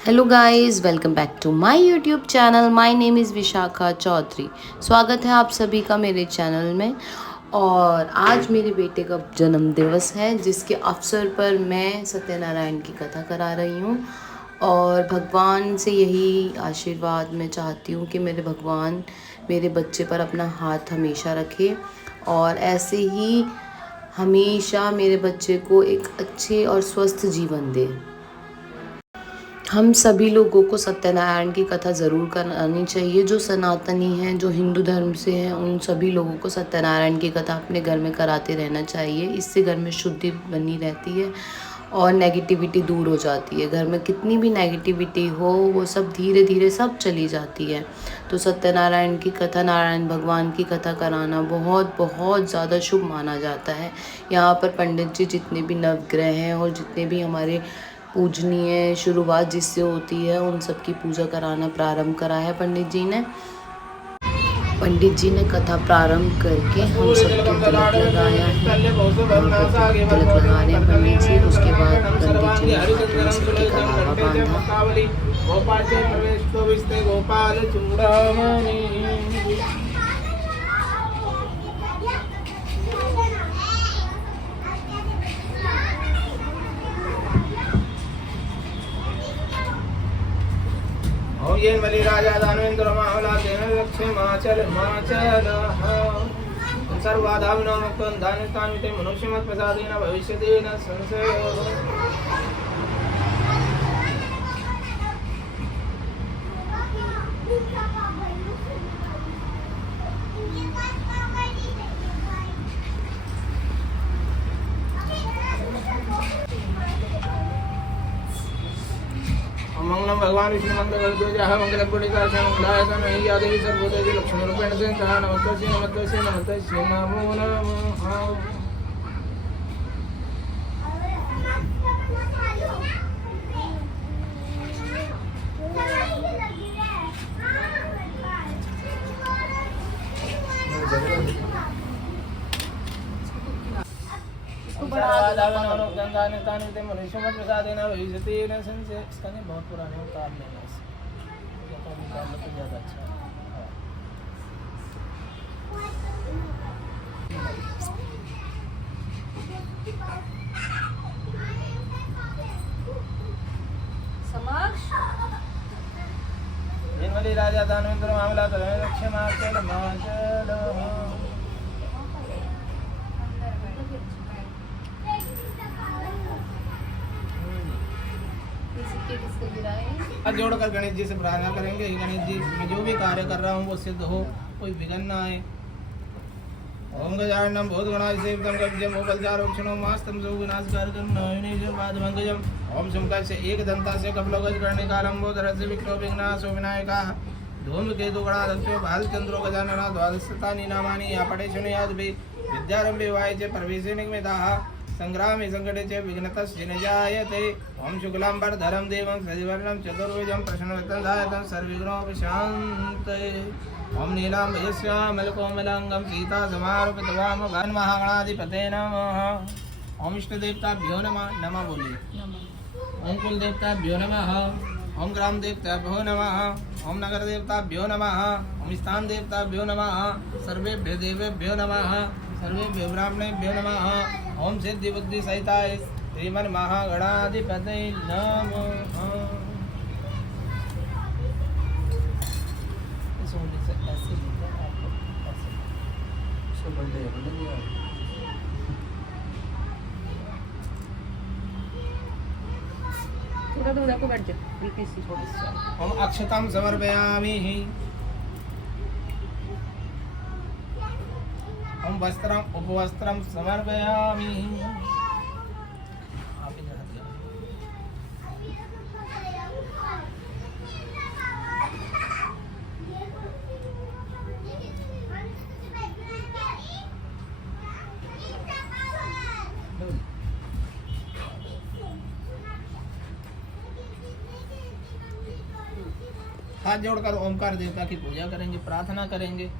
Hello guys, welcome back to my YouTube channel. My name is Vishakha Chaudhary. स्वागत है आप सभी का मेरे चैनल में। और आज मेरे बेटे का जन्म दिवस है, जिसके अवसर पर मैं सत्यनारायण की कथा करा रही हूँ। और भगवान से यही आशीर्वाद मैं चाहती हूँ कि मेरे भगवान मेरे बच्चे पर अपना हाथ हमेशा रखे और ऐसे ही हमेशा मेरे बच्चे को एक अच्छे और स्वस्थ जीवन दे। हम सभी लोगों को सत्यनारायण की कथा ज़रूर करानी चाहिए। जो सनातनी हैं, जो हिंदू धर्म से हैं, उन सभी लोगों को सत्यनारायण की कथा अपने घर में कराते रहना चाहिए। इससे घर में शुद्धि बनी रहती है और नेगेटिविटी दूर हो जाती है। घर में कितनी भी नेगेटिविटी हो, वो सब धीरे धीरे सब चली जाती है। तो सत्यनारायण की कथा, नारायण भगवान की कथा कराना बहुत बहुत ज़्यादा शुभ माना जाता है। यहाँ पर पंडित जी जितने भी नवग्रह हैं और जितने भी हमारे पूजनीय शुरुआत जिससे होती है, उन सब की पूजा कराना प्रारंभ करा है पंडित जी ने। पंडित जी ने कथा प्रारंभ करके हम सबको तिलक लगाया है। तिलक लगा रहे हैं पंडित जी। उसके बाद पंडित जी ने हाथों में सिक्के का धागा बांधा। ओम ये बलि राजा दानवेंद्र मामला तेन लक्ष्य माचल सर्वाधाविनो मुक्तं दानितामिते मनुष्यमत् प्रसादेन भविष्यति न संशयो। मंगलम भगवान विष्णु मंगल ध्वजा मंगल पुण्डिका मंगलाय तनय या देवी सर्वदेवी लक्ष्मी रूपेण संस्था नमस्ते नमस्ते नमस्ते नमो नमः। बहुत पुराने उतार लेना तो ज़्यादा अच्छा है। जिनवली राजा दानवेंद्र मामला लक्ष्य माचल माचल हाथ जोड़कर गणेश जी से प्रार्थना करेंगे। गणेश जी, मैं जो भी कार्य कर रहा हूँ वो सिद्ध हो, कोई विघ्न ना आए। ओम गजाननम भूतगणाय सेवितं गव्यं उपचारोक्षणो मास्तम सो विनाशकारकं नयनेशं पादमंगजम्। ओम शंकर से एक दंता से कपलोगज करने कालम बोधर से विष्णु विघ्नाशो विनायकाः धूमकेतु गणाध्यक्षो भालचंद्रो गजानना द्वादशतानि नामानि या पठे शृणुयात् वे विद्यारंभे वाये च प्रवेशे निगमिताः संग्रामे संकटे च विघ्नतस्य न जायते। ओम शुक्लांबरधरं देवं सजिवर्णं चतुर्भुजं प्रसन्नवदनं सर्वविघ्नोपशान्तये। ओम नीलाम्बरश्यामलकोमलांगं सीतासमारूपितवामं महागणाधिपते नमः। ओम इष्टदेवताभ्यो नमः। नमः बोलिए। ओम कुलदेवताभ्यो नमः। ओम ग्राम देवताभ्यो नमः। ओम नगर देवताभ्यो नमः। ओम स्थान देवताभ्यो नमः। सर्वेभ्यो देवेभ्यो नमः। सर्वेभ्यो ब्राह्मणेभ्यो नमः। ओम सिद्धि बुद्धि सहिताय श्रीमन् महागणाधिपते नमः। थोड़ा को बैठ जाओ, हल्की सी थोड़ी सी। ओम अक्षतां समर्पयामि। ओम वस्त्रम उपवस्त्रम समर्पयामि। आप इधर हाथ लगाओ। हाथ जोड़कर ओमकार देवता की पूजा करेंगे, प्रार्थना करेंगे,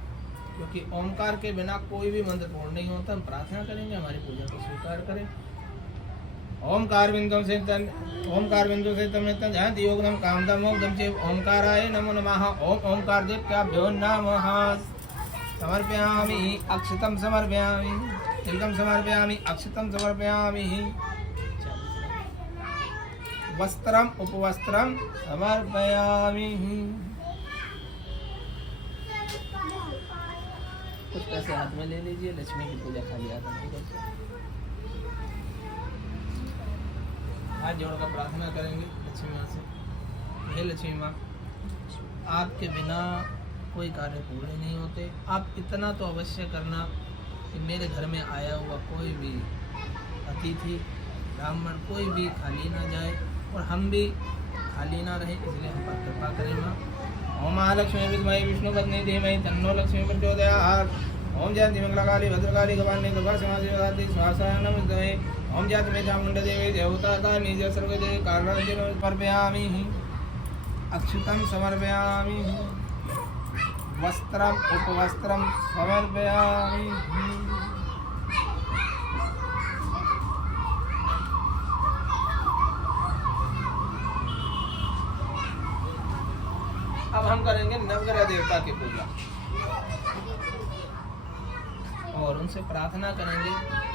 क्योंकि ओमकार के बिना कोई भी मंत्र पूर्ण नहीं होता। हम प्रार्थना करेंगे हमारी पूजा को स्वीकार करें। ओमकार बिंदु से तम ध्यान योगदम कामदम मोक्षदम चे ओमकाराय नमो नमः। ओम ओमकार देवताभ्यो नमः। समर्पयामि अक्षतम समर्पयामि तिलकम समर्पयामि अक्षतम समर्पयामि वस्त्रम उपवस्त्रम समर्पयामि। कुछ पैसे हाथ में ले लीजिए, लक्ष्मी की पूजा खाली हाथ में कीजिए। हाथ जोड़कर प्रार्थना करेंगे लक्ष्मी माँ से। हे लक्ष्मी माँ, आपके बिना कोई कार्य पूरे नहीं होते। आप इतना तो अवश्य करना कि मेरे घर में आया हुआ कोई भी अतिथि ब्राह्मण कोई भी खाली ना जाए और हम भी खाली ना रहे, इसलिए हम पर कृपा करें माँ। ओम महालक्ष्मी विद्महे विष्णु पत्नी धीमहि तन्नो लक्ष्मी प्रचोदयात्। ओम जयंती मंगलाकाली भद्रकाली कपालिनी दुर्गा क्षमा शिवरात्रि स्वाहा नमस्ते। ओम जयंती में चामुंडा देवी देवता निज सर्वदेव कारण समर्पयामि अक्षतम समर्पयामि वस्त्रम उपवस्त्रम समर्पयामि। अब हम करेंगे नवग्रह देवता की पूजा और उनसे प्रार्थना करेंगे।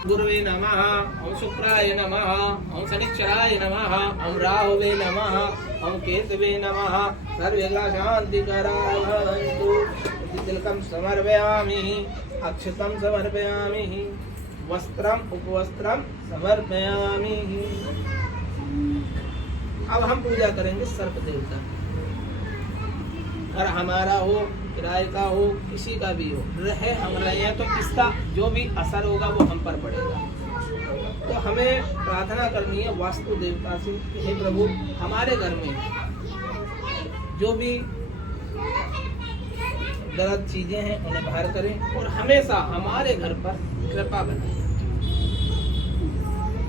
गुरुवे नमः, ओम शुक्राय नमः, ओम शनिश्चराय नमः, ओम राहुवे नमः, ओम केतवे नमः। सर्वविघ्न शांतिकराय भवन्तु। तिलकम समर्पयामि अक्षतम समर्पयामि वस्त्रम उपवस्त्रम समर्पयामि। अब हम पूजा करेंगे सर्प देवता। घर हमारा हो, किराए का हो, किसी का भी हो, रहे हम रहे हैं तो इसका जो भी असर होगा वो हम पर पड़ेगा। तो हमें प्रार्थना करनी है वास्तु देवता से कि हे प्रभु, हमारे घर में जो भी गलत चीजें हैं उन्हें बाहर करें और हमेशा हमारे घर पर कृपा बनाएं।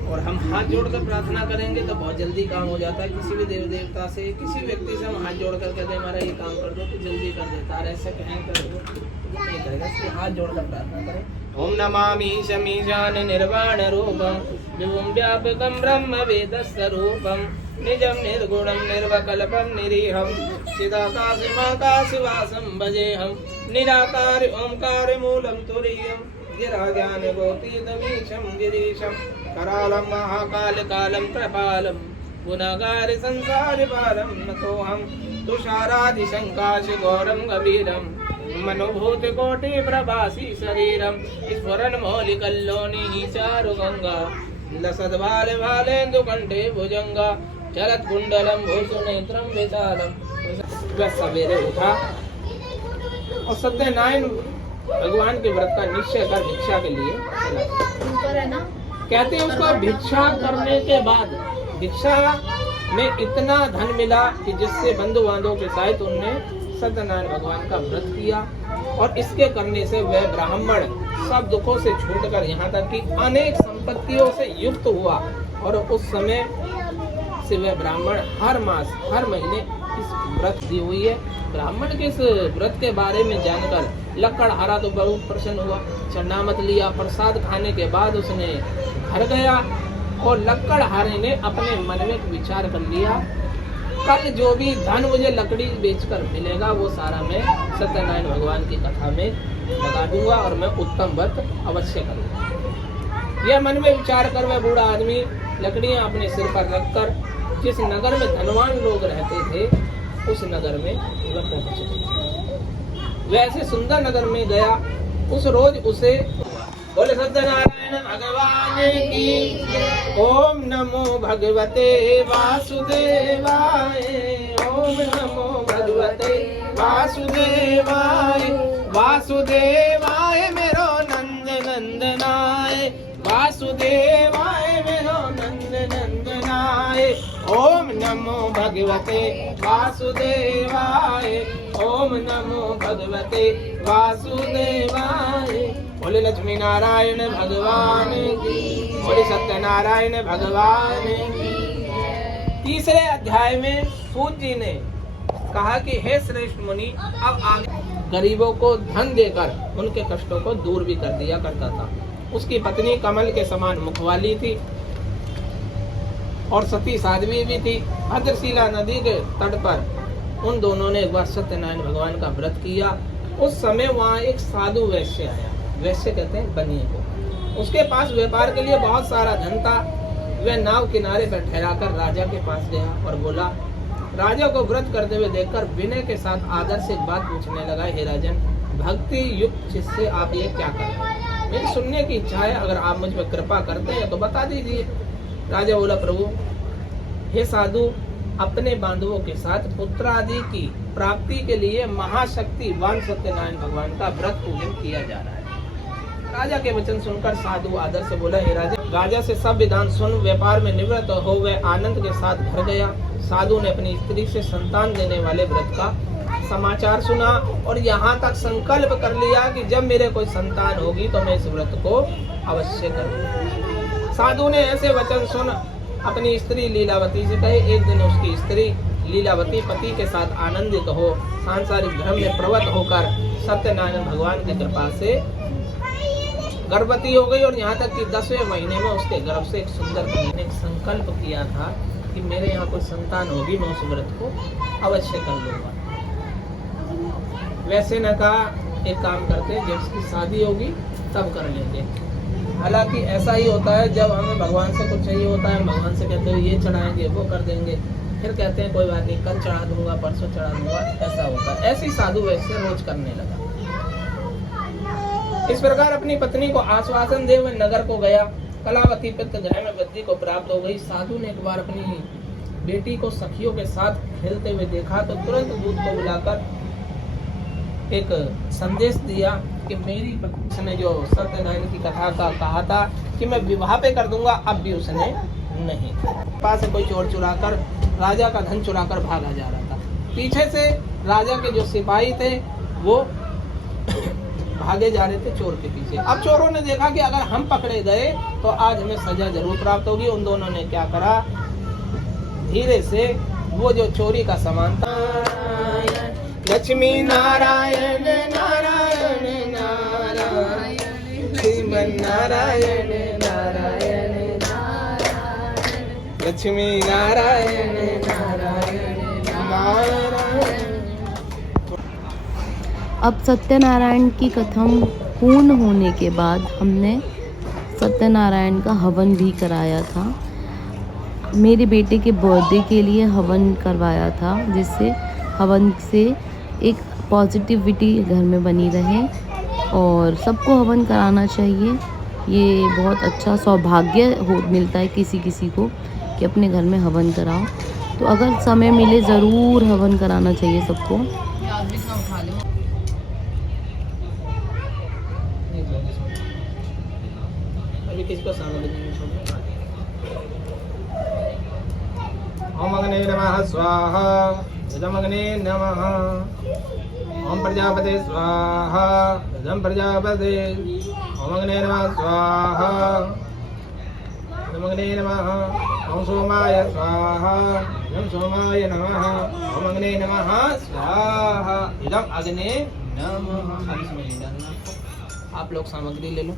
और हम हाथ जोड़कर प्रार्थना करेंगे तो बहुत जल्दी काम हो जाता है। किसी भी देव देवता से, किसी व्यक्ति से हम हाथ जोड़कर कहते हैं हमारा ये काम कर दो तो जल्दी कर देता है। ऐसे कहें कर दो तो नहीं करेगा, इसलिए हाथ जोड़कर प्रार्थना करें। ओम नमामि शमीशान निर्वाण रूपम विभुम व्यापकम ब्रह्म वेद स्वरूपम निजम निर्गुणम निर्वकल्पम निरीहम चिदाकाशमाकाशवासम भजेहम निराकार ओंकार मूलम तुरीयम गिराज्ञान गोतीतमीशं गिरीशं करालं महाकाल कालं कृपालं गुणागार संसार पारं नतोऽहं तुषारादिशङ्काश घोरं गभीरं मनोभूत कोटि प्रभासी शरीरं स्फुरन् मौलिकल्लोनिः चारुगंगा लसद्भाले भालेन्दु कंठे भुजंगा चलत कुंडलम भूषुनेत्रम विशालम। वह सवेरे उठा और सत्यनारायण भगवान के व्रत का निश्चय कर भिक्षा के लिए चला। कहते हैं उसको भिक्षा करने के बाद भिक्षा में इतना धन मिला कि जिससे बंधु बांधवों के साथ उनने सत्यनारायण भगवान का व्रत किया और इसके करने से वह ब्राह्मण सब दुखों से छूटकर यहाँ तक कि अनेक संपत्तियों से युक्त हुआ। और उस समय से वह ब्राह्मण हर मास हर महीने इस व्रत दी हुई है। ब्राह्मण के इस व्रत के बारे में जानकर लक्कड़हारा तो बहुत प्रसन्न हुआ, चरणामत लिया। प्रसाद खाने के बाद उसने घर गया और लक्कड़हारे ने अपने मन में विचार कर लिया, कल जो भी धन मुझे लकड़ी बेचकर मिलेगा वो सारा मैं सत्यनारायण भगवान की कथा में लगा दूंगा और मैं उत्तम व्रत अवश्य करूंगा। यह मन में विचार कर वह बूढ़ा आदमी लकड़ियां अपने सिर पर रखकर जिस नगर में धनवान लोग रहते थे उस नगर में वह पहुंचे। वैसे सुंदर नगर में गया। उस रोज उसे बोले सत्यनारायण भगवान की। ओम नमो भगवते वासुदेवाय। ओम नमो भगवते वासुदेवाय। वासुदेवाय मेरो नंद नंदनाय। वासुदेवाय मेरो नंद नंदनाय। ओम नमो भगवते वासुदेवाय। ओम नमो भगवते वासुदेवाय। बोले लक्ष्मी नारायण भगवान की। बोले सत्यनारायण भगवान की। तीसरे अध्याय में सूत जी ने कहा कि हे श्रेष्ठ मुनि, अब आगे गरीबों को धन देकर उनके कष्टों को दूर भी कर दिया करता था। उसकी पत्नी कमल के समान मुख वाली थी। और सती साध्वी भी थी। भद्रशिला नदी के तट पर उन दोनों ने एक बार सत्यनारायण भगवान का व्रत किया। उस समय वहाँ एक साधु वैश्य आया, वैश्य कहते हैं बनिए को। उसके पास व्यापार के लिए बहुत सारा धन था। वह नाव किनारे पर ठहराकर राजा के पास गया और बोला, राजा को व्रत करते हुए देखकर विनय के साथ आदर से एक बात पूछने लगा, हे राजन, भक्ति युक्त शिष्य आप ये क्या कर रहे हैं? मेरी सुनने की इच्छा है, अगर आप मुझ पर कृपा करते हैं तो बता दीजिए। राजा बोला, प्रभु हे साधु, अपने बांधवों के साथ पुत्र आदि की प्राप्ति के लिए महाशक्तिवान सत्यनारायण भगवान का व्रत पूजन किया जा रहा है। राजा के वचन सुनकर साधु आदर से बोला, हे राजा। राजा से सब विधान सुन व्यापार में निवृत्त हो वह आनंद के साथ घर गया। साधु ने अपनी स्त्री से संतान देने वाले व्रत का समाचार सुना और यहाँ तक संकल्प कर लिया कि जब मेरे कोई संतान होगी तो मैं इस व्रत को अवश्य करूंगा। साधु ने ऐसे वचन सुन अपनी स्त्री लीलावती से कहे। एक दिन उसकी स्त्री लीलावती पति के साथ आनंदित हो सांसारिक धर्म में प्रवृत्त होकर सत्यनारायण भगवान की कृपा से गर्भवती हो गई और यहाँ तक कि 10वें महीने में उसके गर्भ से एक सुंदर कन्या ने संकल्प किया था कि मेरे यहाँ कोई संतान होगी, मैं उस व्रत को अवश्य कर लूंगा। वैसे न कहा, एक काम करते, जब उसकी शादी होगी तब कर लेंगे। हालांकि ऐसा ही होता है, जब हमें भगवान से कुछ चाहिए होता है, भगवान से कहते हैं ये चढ़ाएंगे, वो कर देंगे, फिर कहते हैं कोई बात नहीं, कल चढ़ा दूंगा, परसों चढ़ा दूंगा, ऐसा होता है। ऐसी साधु वैसे रोज करने लगा। इस प्रकार अपनी पत्नी को आश्वासन दे वह नगर को गया। कलावती पित्त ग्रह में वृद्धि को प्राप्त हो गई। साधु ने एक बार अपनी बेटी को सखियों के साथ खेलते हुए देखा तो तुरंत दूध को बुलाकर एक संदेश दिया कि मेरी पत्नी ने जो सत्यनारायण की कथा का कहा था कि मैं विवाह पे कर दूंगा, अब भी उसने नहीं। पास से कोई चोर चुराकर राजा का धन चुराकर भागा जा रहा था। पीछे से राजा के जो सिपाही थे वो भागे जा रहे थे चोर के पीछे। अब चोरों ने देखा कि अगर हम पकड़े गए तो आज हमें सजा जरूर प्राप्त होगी। उन दोनों ने क्या करा, धीरे से वो जो चोरी का सामान था, लक्ष्मी नारायण नारायण नारायण श्रीमन नारायण नारायण नारायण लक्ष्मी नारायण नारायण नारायण। अब सत्यनारायण की कथम पूर्ण होने के बाद हमने सत्यनारायण का हवन भी कराया था। मेरे बेटे के बर्थडे के लिए हवन करवाया था, जिससे हवन से एक पॉजिटिविटी घर में बनी रहे और सबको हवन कराना चाहिए। ये बहुत अच्छा सौभाग्य मिलता है किसी किसी को कि अपने घर में हवन कराओ। तो अगर समय मिले ज़रूर हवन कराना चाहिए सबको। किसको ओम अग्ने नमः स्वाहा, इदम अग्ने नमः। ओम प्रजापते स्वाहा, इदम प्रजापते। ओम अग्ने नमः स्वाहा, इदम अग्ने नमः। ओम सोमाय स्वाहा, इदम सोमाय नमः। ओम अग्ने नमः स्वाहा, इदम अग्ने नमः। आप लोग सामग्री ले लो।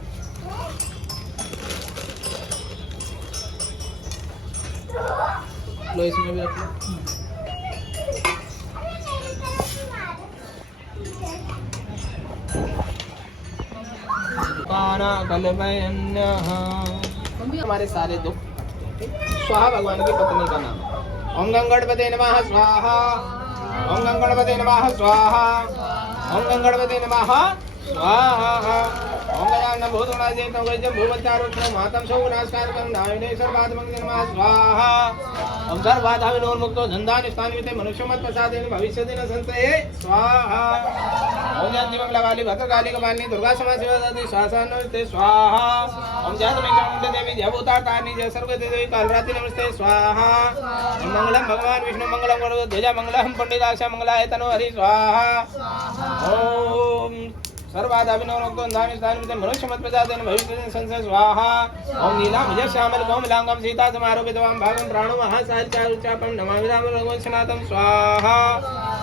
लो इसमें भी रख लो। हमारे सारे दुख स्वाहा भगवान की पत्नी का नाम। ओम गंगणपते नमः स्वाहा, ओम गंगणपते नमः स्वाहा, ओम गंगणपते नमः स्वाहा। ओम गजानन भूतगणाधिसेवितं गजं भूमध्यारूढं मातं सौगुणास्कारकं नारायणे सर्वात्मकं नमः स्वाहा। ओम सर्वबाधा विनोन्मुक्तो धन्धानिष्ठान्विते मनुष्यमत्प्रसादेन भविष्यति न संशये स्वाहा। ओम जयंती मंगलाकाली भद्रकाली कपालिनी दुर्गा क्षमा शिवदात्री शासनते स्वाहा। ओम जयतमेकांड देवी जयभूतातारिणी जय सर्वदेवी कालरात्रि नमस्ते स्वाहा। ओम मंगलम भगवान विष्णु मंगलम गरुड़ ध्वजा मंगलम पंडिताक्ष मंगलाय तनो हरि स्वाहा। ओम सर्वादाभिनवनोक्तो धानिष्ठानि मनुष्यमत् प्रजातेन भविष्यति संसय स्वाहा। ओम नीलाम श्यामल कोमलांगम सीता समारोपितवां भागं प्राणो महासाचारुचापं नमामि राम रघुवंशनाथं स्वाहा।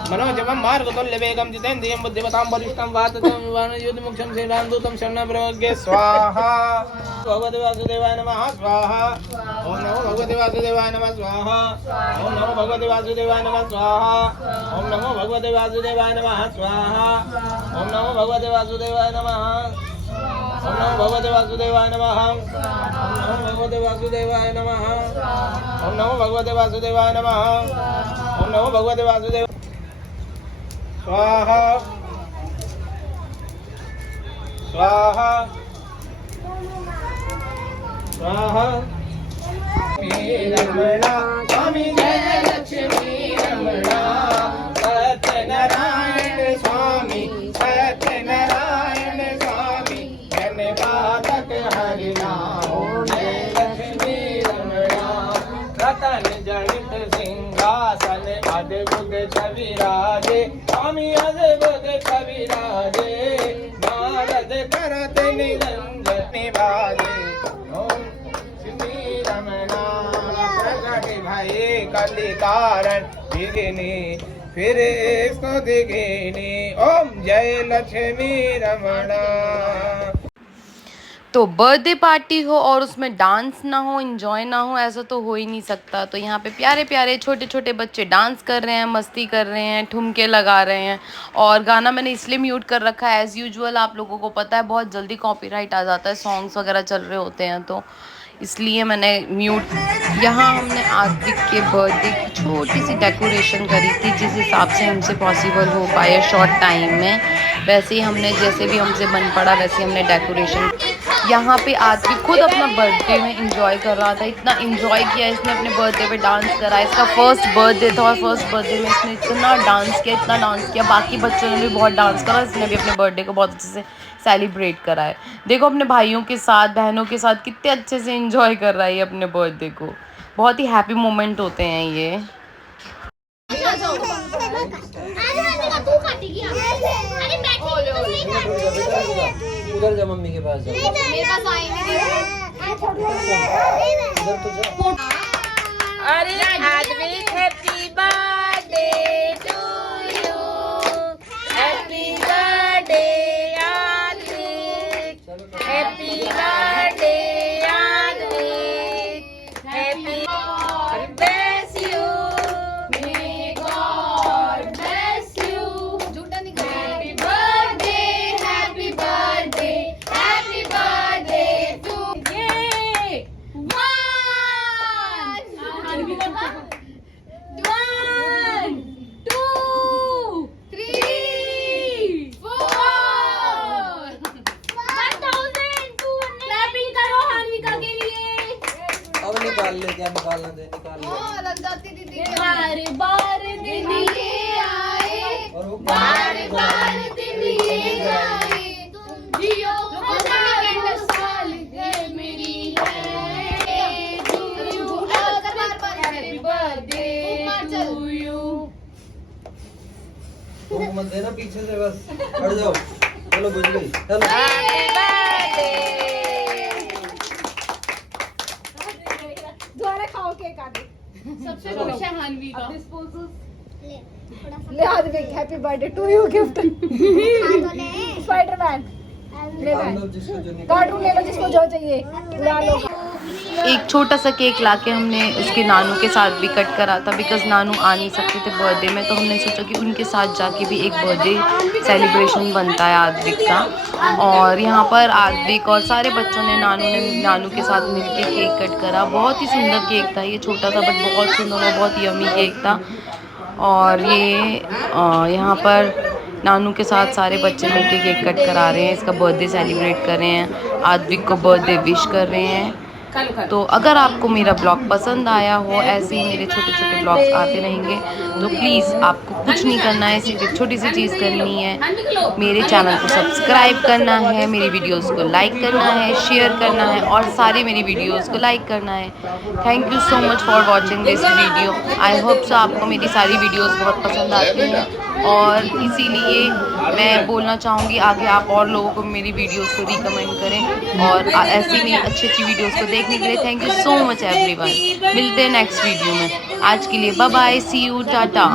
मनोजवं मार्गतुल्यवेगं जितेन्द्रियं बुद्धिमतां वरिष्ठं वाततं युद्धमुक्षं श्रीरामदूतं शरणं प्रपद्ये स्वाहा। भगवते वासुदेवाय नमः स्वाहा। ओम नमो भगवते वासुदेवाय नमः स्वाहा। ओम नमो भगवते वासुदेवाय नमः स्वाहा। ओम नमो भगवते वासुदेवाय नमः स्वाहा। ओम नमो भगवते वासुदेवाय नमः। ओम नमो भगवते वासुदेवाय नमः। ओम नमो भगवते वासुदेवाय नमः। ओम नमो भगवते वासुदेवाय नमः। ओम नमो भगवते वासुदेव स्वाहा स्वाहा स्वाहा। रमणा स्वामी जय लक्ष्मी रमणा। सत्यनारायण स्वामी सत्यनारायण स्वामी धन्यवादक हरि नाम जय लक्ष्मी रमणा। रतन जनित सिंहासन अद्भुत छवि राजे स्वामी अद्भुत छवि राजे। नारद करत निरंजन निभाजे। ओम श्री रमणा प्रकट भये कलि कारण दिगिनी फिर इसको दिगिनी। ओम जय लक्ष्मी रमणा। तो बर्थडे पार्टी हो और उसमें डांस ना हो, एंजॉय ना हो, ऐसा तो हो ही नहीं सकता। तो यहाँ पे प्यारे प्यारे छोटे छोटे बच्चे डांस कर रहे हैं, मस्ती कर रहे हैं, ठुमके लगा रहे हैं। और गाना मैंने इसलिए म्यूट कर रखा है, एज़ यूजुअल आप लोगों को पता है बहुत जल्दी कॉपीराइट आ जाता है, सॉन्ग्स वगैरह चल रहे होते हैं, तो इसलिए मैंने म्यूट। यहाँ हमने आद्विक के बर्थडे की छोटी सी डेकोरेशन करी थी, जिस हिसाब से हमसे पॉसिबल हो पाया शॉर्ट टाइम में। वैसे ही हमने जैसे भी हमसे बन पड़ा वैसे हमने डेकोरेशन। यहाँ पे आद्विक खुद अपना बर्थडे में इंजॉय कर रहा था, इतना इंजॉय किया इसने अपने बर्थडे पे, डांस करा। इसका फर्स्ट बर्थडे था और फर्स्ट बर्थडे में इसने इतना डांस किया। बाकी बच्चों ने भी बहुत डांस करा, इसने भी अपने बर्थडे को बहुत अच्छे से सेलिब्रेट करा है। देखो अपने भाइयों के साथ, बहनों के साथ कितने अच्छे से इंजॉय कर रहा है ये अपने बर्थडे को। बहुत ही हैप्पी मोमेंट होते हैं ये। उधर जा मम्मी के पास जा। मेरे पास आएंगे। अरे Aadvik happy birthday to you. Happy birthday Aadvik. Happy birthday Aadvik. Happy bless you. May God bless you. Happy birthday, happy birthday, happy birthday to you. One, two, three, 4. 1,200. Clapping करो हान्विका के लिए। अब निकाल ले, क्या निकालना दे, निकाल ले। बार बार दिन ये आए, बार बार दिन ये आए, तुम जियो हजारों साल है मेरी है। Happy birthday to you. मत देना पीछे से, बस हट जाओ। चलो बुझ गई, चलो। Happy birthday. द्वारा खाओ केक आदि। सबसे खुश है हान्वी का। ले Aadi happy birthday to you gift. Spiderman ले कार्टून ले लो, जिसको जो चाहिए उड़ा लो। एक छोटा सा केक लाके हमने उसके नानू के साथ भी कट करा था, बिकॉज नानू आ नहीं सकते थे बर्थडे में, तो हमने सोचा कि उनके साथ जाके भी एक बर्थडे सेलिब्रेशन बनता है आद्विक का। और यहाँ पर आद्विक और सारे बच्चों ने नानू के साथ मिलके केक कट करा। बहुत ही सुंदर केक था, ये छोटा था बट बहुत सुंदर और बहुत यमी केक था। और ये यहाँ पर नानू के साथ सारे बच्चे मिलके केक कट करा रहे हैं, इसका बर्थडे सेलिब्रेट कर रहे हैं, आद्विक को बर्थडे विश कर रहे हैं। तो अगर आपको मेरा ब्लॉग पसंद आया हो, ऐसे ही मेरे छोटे छोटे ब्लॉग्स आते रहेंगे, तो प्लीज़ आपको कुछ नहीं करना है, सिर्फ एक छोटी सी चीज़ करनी है, मेरे चैनल को सब्सक्राइब करना है, मेरी वीडियोस को लाइक करना है, शेयर करना है और सारी मेरी वीडियोस को लाइक करना है। Thank you so much for watching this video. I hope so आपको मेरी सारी वीडियोस बहुत पसंद आती हैं। और इसीलिए मैं बोलना चाहूँगी आगे आप और लोगों को मेरी वीडियोस को रिकमेंड करें और ऐसी मेरी अच्छी अच्छी वीडियोस को देखने के लिए thank you so much everyone. मिलते हैं नेक्स्ट वीडियो में। आज के लिए bye bye, see you, Tata.